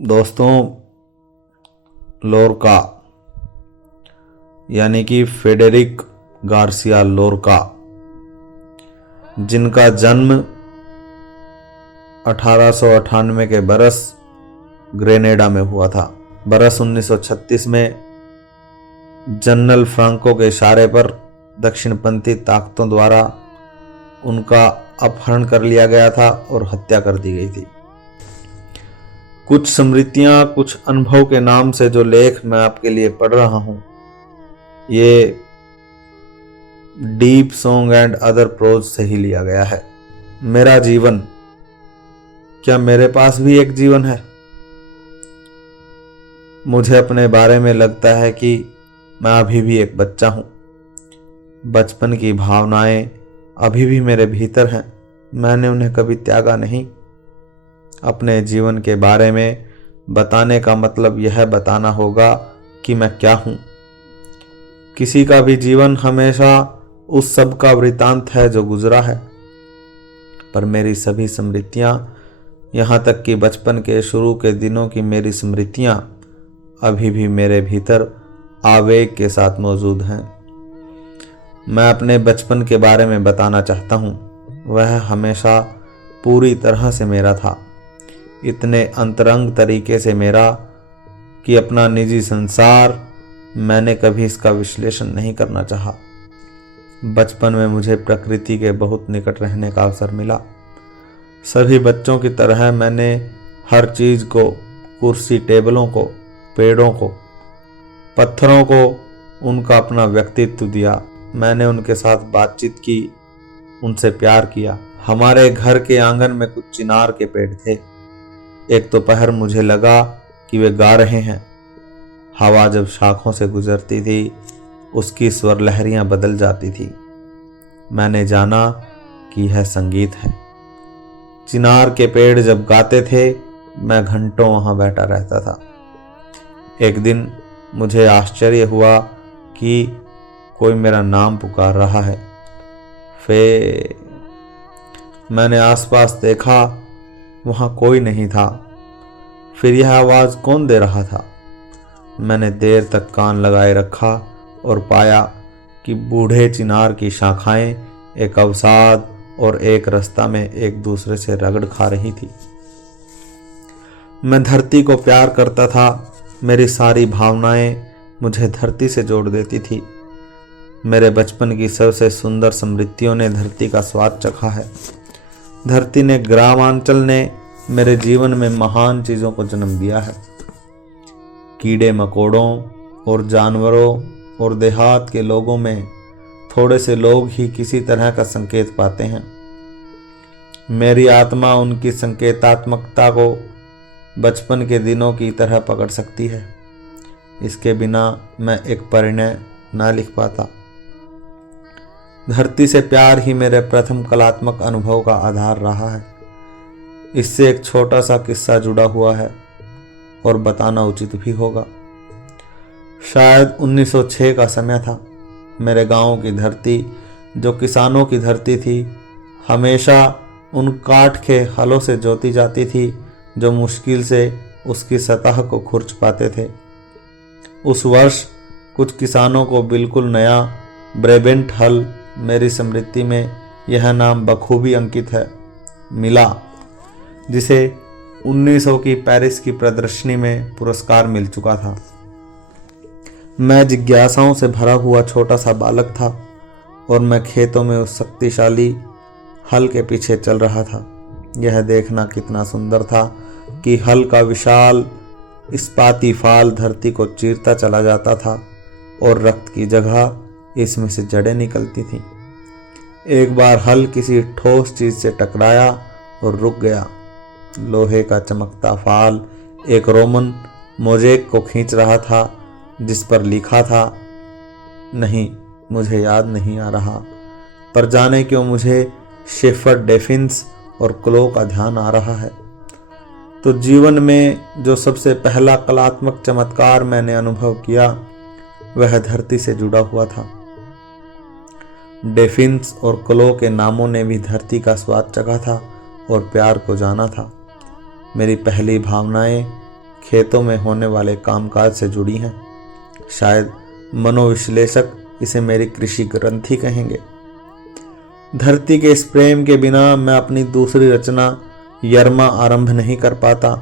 दोस्तों, लोरका यानी कि फेडेरिक गार्सिया लोरका, जिनका जन्म 1898 के बरस ग्रेनेडा में हुआ था। बरस 1936 में जनरल फ्रांको के इशारे पर दक्षिणपंथी ताकतों द्वारा उनका अपहरण कर लिया गया था और हत्या कर दी गई थी। कुछ स्मृतियां, कुछ अनुभव के नाम से जो लेख मैं आपके लिए पढ़ रहा हूं, ये deep song and other prose से ही लिया गया है। मेरा जीवन, क्या मेरे पास भी एक जीवन है? मुझे अपने बारे में लगता है कि मैं अभी भी एक बच्चा हूं। बचपन की भावनाएं अभी भी मेरे भीतर हैं, मैंने उन्हें कभी त्यागा नहीं। अपने जीवन के बारे में बताने का मतलब यह बताना होगा कि मैं क्या हूं। किसी का भी जीवन हमेशा उस सब का वृतांत है जो गुजरा है, पर मेरी सभी स्मृतियां, यहां तक कि बचपन के शुरू के दिनों की मेरी स्मृतियां अभी भी मेरे भीतर आवेग के साथ मौजूद हैं। मैं अपने बचपन के बारे में बताना चाहता हूं। वह हमेशा पूरी तरह से मेरा था, इतने अंतरंग तरीके से मेरा कि अपना निजी संसार मैंने कभी इसका विश्लेषण नहीं करना चाहा। बचपन में मुझे प्रकृति के बहुत निकट रहने का अवसर मिला। सभी बच्चों की तरह मैंने हर चीज को, कुर्सी टेबलों को, पेड़ों को, पत्थरों को उनका अपना व्यक्तित्व दिया। मैंने उनके साथ बातचीत की, उनसे प्यार किया। हमारे घर के आंगन में कुछ चिनार के पेड़ थे। एक दोपहर मुझे लगा कि वे गा रहे हैं। हवा जब शाखों से गुजरती थी, उसकी स्वर लहरियां बदल जाती थी। मैंने जाना कि यह संगीत है। चिनार के पेड़ जब गाते थे, मैं घंटों वहां बैठा रहता था। एक दिन मुझे आश्चर्य हुआ कि कोई मेरा नाम पुकार रहा है। मैंने आसपास देखा, वहां कोई नहीं था। फिर यह आवाज कौन दे रहा था? मैंने देर तक कान लगाए रखा और पाया कि बूढ़े चिनार की शाखाएं एक अवसाद और एक रास्ता में एक दूसरे से रगड़ खा रही थी। मैं धरती को प्यार करता था। मेरी सारी भावनाएं मुझे धरती से जोड़ देती थी। मेरे बचपन की सबसे सुंदर स्मृतियों ने धरती का स्वाद चखा है। धरती ने, ग्रामांचल ने मेरे जीवन में महान चीजों को जन्म दिया है। कीड़े मकोड़ों और जानवरों और देहात के लोगों में थोड़े से लोग ही किसी तरह का संकेत पाते हैं। मेरी आत्मा उनकी संकेतात्मकता को बचपन के दिनों की तरह पकड़ सकती है। इसके बिना मैं एक परिणय ना लिख पाता। धरती से प्यार ही मेरे प्रथम कलात्मक अनुभव का आधार रहा है। इससे एक छोटा सा किस्सा जुड़ा हुआ है और बताना उचित भी होगा। शायद 1906 का समय था। मेरे गांव की धरती, जो किसानों की धरती थी, हमेशा उन काठ के हलों से जोती जाती थी जो मुश्किल से उसकी सतह को खुरच पाते थे। उस वर्ष कुछ किसानों को बिल्कुल नया ब्रेबेंट हल, मेरी स्मृति में यह नाम बखूबी अंकित है, मिला, जिसे 1900 की पेरिस की प्रदर्शनी में पुरस्कार मिल चुका था। मैं जिज्ञासाओं से भरा हुआ छोटा सा बालक था और मैं खेतों में उस शक्तिशाली हल के पीछे चल रहा था। यह देखना कितना सुंदर था कि हल का विशाल इस्पाती फाल धरती को चीरता चला जाता था और रक्त की जगह इसमें से जड़ें निकलती थीं। एक बार हल किसी ठोस चीज से टकराया और रुक गया। लोहे का चमकता फाल एक रोमन मोज़ेक को खींच रहा था, जिस पर लिखा था, नहीं, मुझे याद नहीं आ रहा, पर जाने क्यों मुझे शेफर्ड डेफिन्स और क्लो का ध्यान आ रहा है। तो जीवन में जो सबसे पहला कलात्मक चमत्कार मैंने अनुभव किया, वह धरती से जुड़ा हुआ था। डेफिन्स और क्लो के नामों ने भी धरती का स्वाद चखा था और प्यार को जाना था। मेरी पहली भावनाएं खेतों में होने वाले कामकाज से जुड़ी हैं। शायद मनोविश्लेषक इसे मेरी कृषि ग्रंथि कहेंगे। धरती के इस प्रेम के बिना मैं अपनी दूसरी रचना यरमा आरंभ नहीं कर पाता।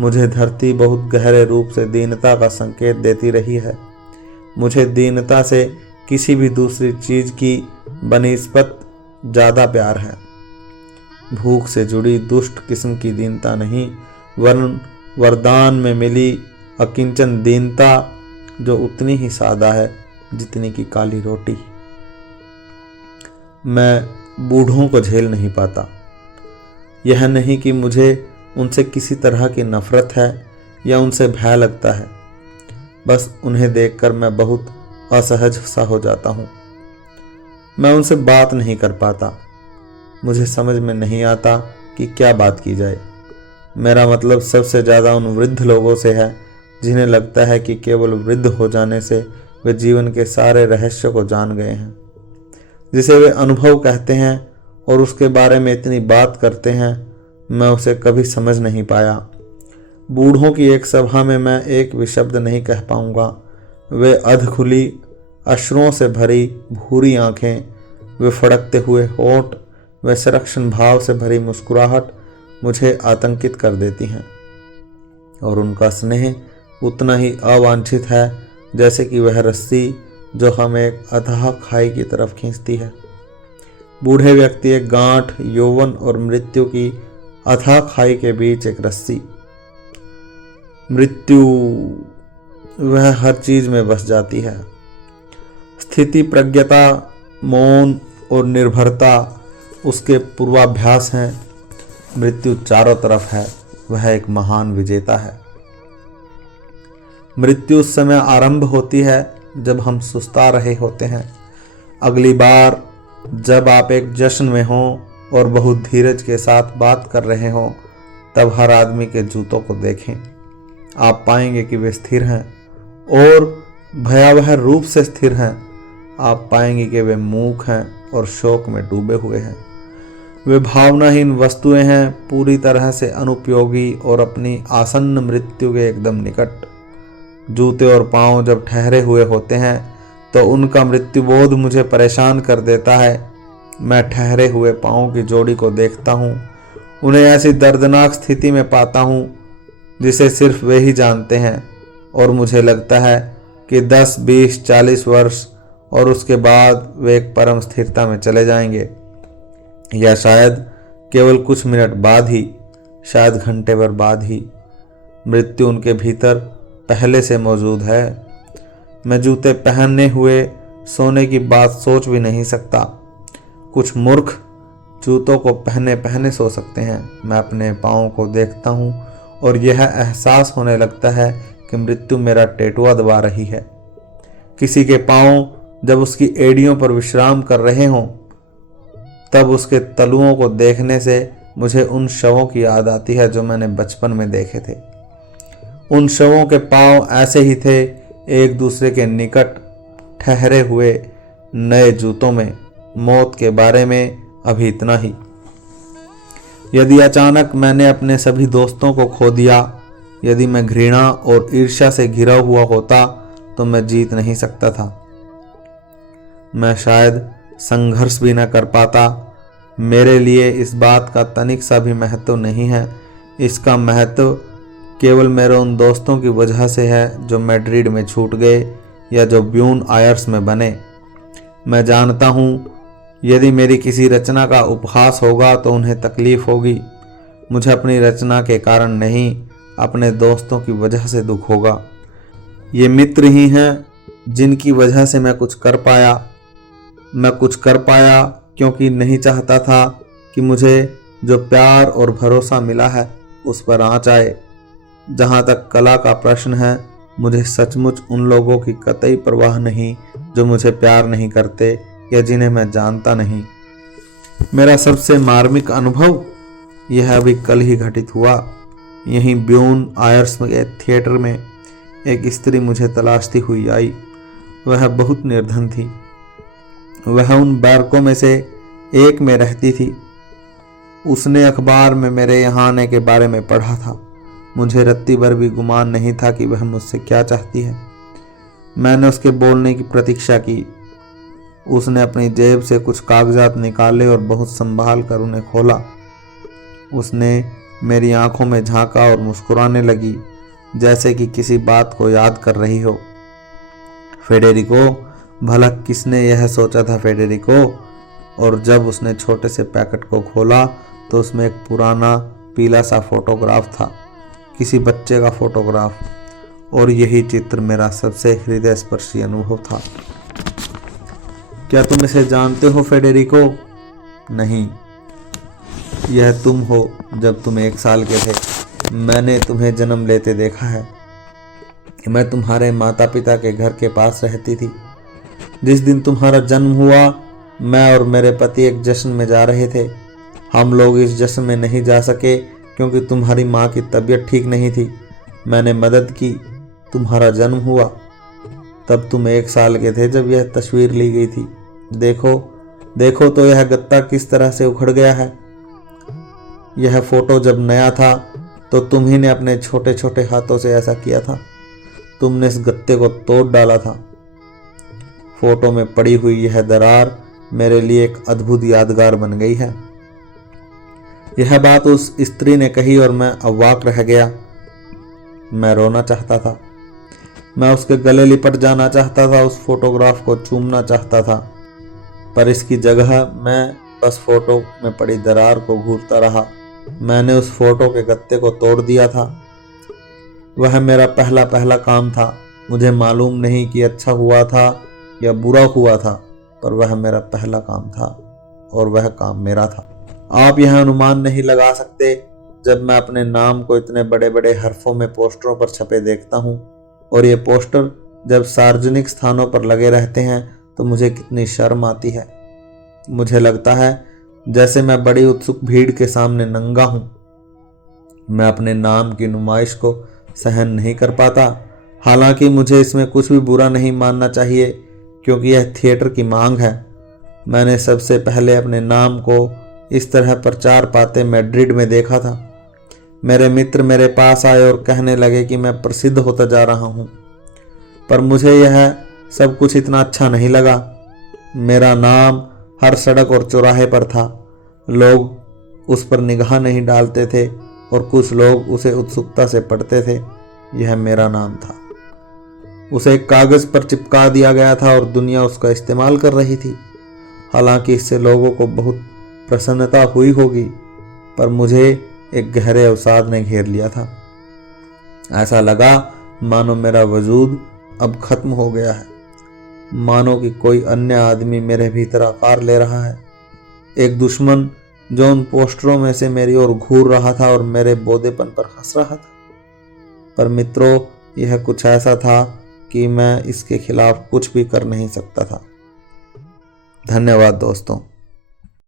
मुझे धरती बहुत गहरे रूप से दीनता का संकेत देती रही है। मुझे दीनता से किसी भी दूसरी चीज की बनिस्बत ज्यादा प्यार है। भूख से जुड़ी दुष्ट किस्म की दीनता नहीं, वरन वरदान में मिली अकिंचन दीनता, जो उतनी ही सादा है जितनी की काली रोटी। मैं बूढ़ों को झेल नहीं पाता। यह नहीं कि मुझे उनसे किसी तरह की नफरत है या उनसे भय लगता है, बस उन्हें देखकर मैं बहुत असहज सा हो जाता हूँ। मैं उनसे बात नहीं कर पाता। मुझे समझ में नहीं आता कि क्या बात की जाए। मेरा मतलब सबसे ज़्यादा उन वृद्ध लोगों से है जिन्हें लगता है कि केवल वृद्ध हो जाने से वे जीवन के सारे रहस्य को जान गए हैं, जिसे वे अनुभव कहते हैं और उसके बारे में इतनी बात करते हैं। मैं उसे कभी समझ नहीं पाया। बूढ़ों की एक सभा में मैं एक भी शब्द नहीं कह पाऊंगा। वे अधखुली अश्रुओं से भरी भूरी आंखें, वे फड़कते हुए होंठ, वे संरक्षण भाव से भरी मुस्कुराहट मुझे आतंकित कर देती हैं, और उनका स्नेह उतना ही अवांछित है जैसे कि वह रस्सी जो हमें एक अथाह खाई की तरफ खींचती है। बूढ़े व्यक्ति एक गांठ, यौवन और मृत्यु की अथाह खाई के बीच एक रस्सी। मृत्यु, वह हर चीज में बस जाती है। स्थिति प्रज्ञता, मौन और निर्भरता उसके पूर्वाभ्यास हैं। मृत्यु चारों तरफ है, वह एक महान विजेता है। मृत्यु उस समय आरंभ होती है जब हम सुस्ता रहे होते हैं। अगली बार जब आप एक जश्न में हों और बहुत धीरज के साथ बात कर रहे हों, तब हर आदमी के जूतों को देखें। आप पाएंगे कि वे स्थिर हैं और भयावह रूप से स्थिर हैं। आप पाएंगे कि वे मूक हैं और शोक में डूबे हुए हैं। वे भावनाहीन वस्तुएं हैं, पूरी तरह से अनुपयोगी और अपनी आसन्न मृत्यु के एकदम निकट। जूते और पांव जब ठहरे हुए होते हैं तो उनका मृत्युबोध मुझे परेशान कर देता है। मैं ठहरे हुए पांवों की जोड़ी को देखता हूँ, उन्हें ऐसी दर्दनाक स्थिति में पाता हूँ जिसे सिर्फ वे ही जानते हैं, और मुझे लगता है कि 10, 20, 40 वर्ष और उसके बाद वे एक परम स्थिरता में चले जाएंगे, या शायद केवल कुछ मिनट बाद ही, शायद घंटे भर बाद ही। मृत्यु उनके भीतर पहले से मौजूद है। मैं जूते पहनने हुए सोने की बात सोच भी नहीं सकता। कुछ मूर्ख जूतों को पहने पहने सो सकते हैं। मैं अपने पाँव को देखता हूँ और यह एहसास होने लगता है कि मृत्यु मेरा टेटुआ दबा रही है। किसी के पाँव जब उसकी एड़ियों पर विश्राम कर रहे हों, तब उसके तलुओं को देखने से मुझे उन शवों की याद आती है जो मैंने बचपन में देखे थे। उन शवों के पांव ऐसे ही थे, एक दूसरे के निकट ठहरे हुए नए जूतों में। मौत के बारे में अभी इतना ही। यदि अचानक मैंने अपने सभी दोस्तों को खो दिया, यदि मैं घृणा और ईर्ष्या से घिरा हुआ होता, तो मैं जीत नहीं सकता था। मैं शायद संघर्ष भी न कर पाता। मेरे लिए इस बात का तनिक सा भी महत्व नहीं है। इसका महत्व केवल मेरे उन दोस्तों की वजह से है जो मैड्रिड में छूट गए या जो ब्यून आयर्स में बने। मैं जानता हूँ यदि मेरी किसी रचना का उपहास होगा तो उन्हें तकलीफ होगी। मुझे अपनी रचना के कारण नहीं, अपने दोस्तों की वजह से दुख होगा। ये मित्र ही हैं जिनकी वजह से मैं कुछ कर पाया। मैं कुछ कर पाया क्योंकि नहीं चाहता था कि मुझे जो प्यार और भरोसा मिला है उस पर आँच आए। जहाँ तक कला का प्रश्न है, मुझे सचमुच उन लोगों की कतई परवाह नहीं जो मुझे प्यार नहीं करते या जिन्हें मैं जानता नहीं। मेरा सबसे मार्मिक अनुभव यह अभी कल ही घटित हुआ। यहीं ब्यून आयर्स के थिएटर में एक स्त्री मुझे तलाशती हुई आई। वह बहुत निर्धन थी। वह उन बैरकों में से एक में रहती थी। उसने अखबार में मेरे यहाँ आने के बारे में पढ़ा था। मुझे रत्ती भर भी गुमान नहीं था कि वह मुझसे क्या चाहती है। मैंने उसके बोलने की प्रतीक्षा की। उसने अपनी जेब से कुछ कागजात निकाले और बहुत संभाल कर उन्हें खोला। उसने मेरी आंखों में झांका और मुस्कुराने लगी, जैसे कि किसी बात को याद कर रही हो। फेडेरिको, भला किसने यह सोचा था फेडेरिको? और जब उसने छोटे से पैकेट को खोला तो उसमें एक पुराना पीला सा फोटोग्राफ था, किसी बच्चे का फोटोग्राफ। और यही चित्र मेरा सबसे हृदय स्पर्शी अनुभव था। क्या तुम इसे जानते हो फेडेरिको? नहीं, यह तुम हो जब तुम 1 साल के थे। मैंने तुम्हें जन्म लेते देखा है। मैं तुम्हारे माता पिता के घर के पास रहती थी। जिस दिन तुम्हारा जन्म हुआ, मैं और मेरे पति एक जश्न में जा रहे थे। हम लोग इस जश्न में नहीं जा सके क्योंकि तुम्हारी माँ की तबीयत ठीक नहीं थी। मैंने मदद की, तुम्हारा जन्म हुआ। तब तुम 1 साल के थे जब यह तस्वीर ली गई थी। देखो देखो तो यह गत्ता किस तरह से उखड़ गया है। यह फोटो जब नया था तो तुम ही ने अपने छोटे छोटे हाथों से ऐसा किया था। तुमने इस गत्ते को तोड़ डाला था। फोटो में पड़ी हुई यह दरार मेरे लिए एक अद्भुत यादगार बन गई है। यह बात उस स्त्री ने कही और मैं अवाक रह गया। मैं रोना चाहता था। मैं उसके गले लिपट जाना चाहता था, उस फोटोग्राफ को चूमना चाहता था, पर इसकी जगह मैं बस फोटो में पड़ी दरार को घूरता रहा। मैंने उस फोटो के गत्ते को तोड़ दिया था। वह मेरा पहला काम था। मुझे मालूम नहीं कि अच्छा हुआ था या बुरा हुआ था, पर वह मेरा पहला काम था और वह काम मेरा था। आप यह अनुमान नहीं लगा सकते, जब मैं अपने नाम को इतने बड़े बड़े हरफों में पोस्टरों पर छपे देखता हूँ और ये पोस्टर जब सार्वजनिक स्थानों पर लगे रहते हैं तो मुझे कितनी शर्म आती है। मुझे लगता है जैसे मैं बड़ी उत्सुक भीड़ के सामने नंगा हूँ। मैं अपने नाम की नुमाइश को सहन नहीं कर पाता। हालांकि मुझे इसमें कुछ भी बुरा नहीं मानना चाहिए क्योंकि यह थिएटर की मांग है। मैंने सबसे पहले अपने नाम को इस तरह प्रचार पाते मैड्रिड में देखा था। मेरे मित्र मेरे पास आए और कहने लगे कि मैं प्रसिद्ध होता जा रहा हूँ, पर मुझे यह सब कुछ इतना अच्छा नहीं लगा। मेरा नाम हर सड़क और चौराहे पर था। लोग उस पर निगाह नहीं डालते थे और कुछ लोग उसे उत्सुकता से पढ़ते थे। यह मेरा नाम था। उसे एक कागज पर चिपका दिया गया था और दुनिया उसका इस्तेमाल कर रही थी। हालांकि इससे लोगों को बहुत प्रसन्नता हुई होगी, पर मुझे एक गहरे अवसाद ने घेर लिया था। ऐसा लगा मानो मेरा वजूद अब खत्म हो गया है, मानो कि कोई अन्य आदमी मेरे भीतर आकार ले रहा है। एक दुश्मन जो उन पोस्टरों में से मेरी ओर घूर रहा था और मेरे बोधेपन पर हंस रहा था। पर मित्रों, यह कुछ ऐसा था कि मैं इसके खिलाफ कुछ भी कर नहीं सकता था। धन्यवाद दोस्तों।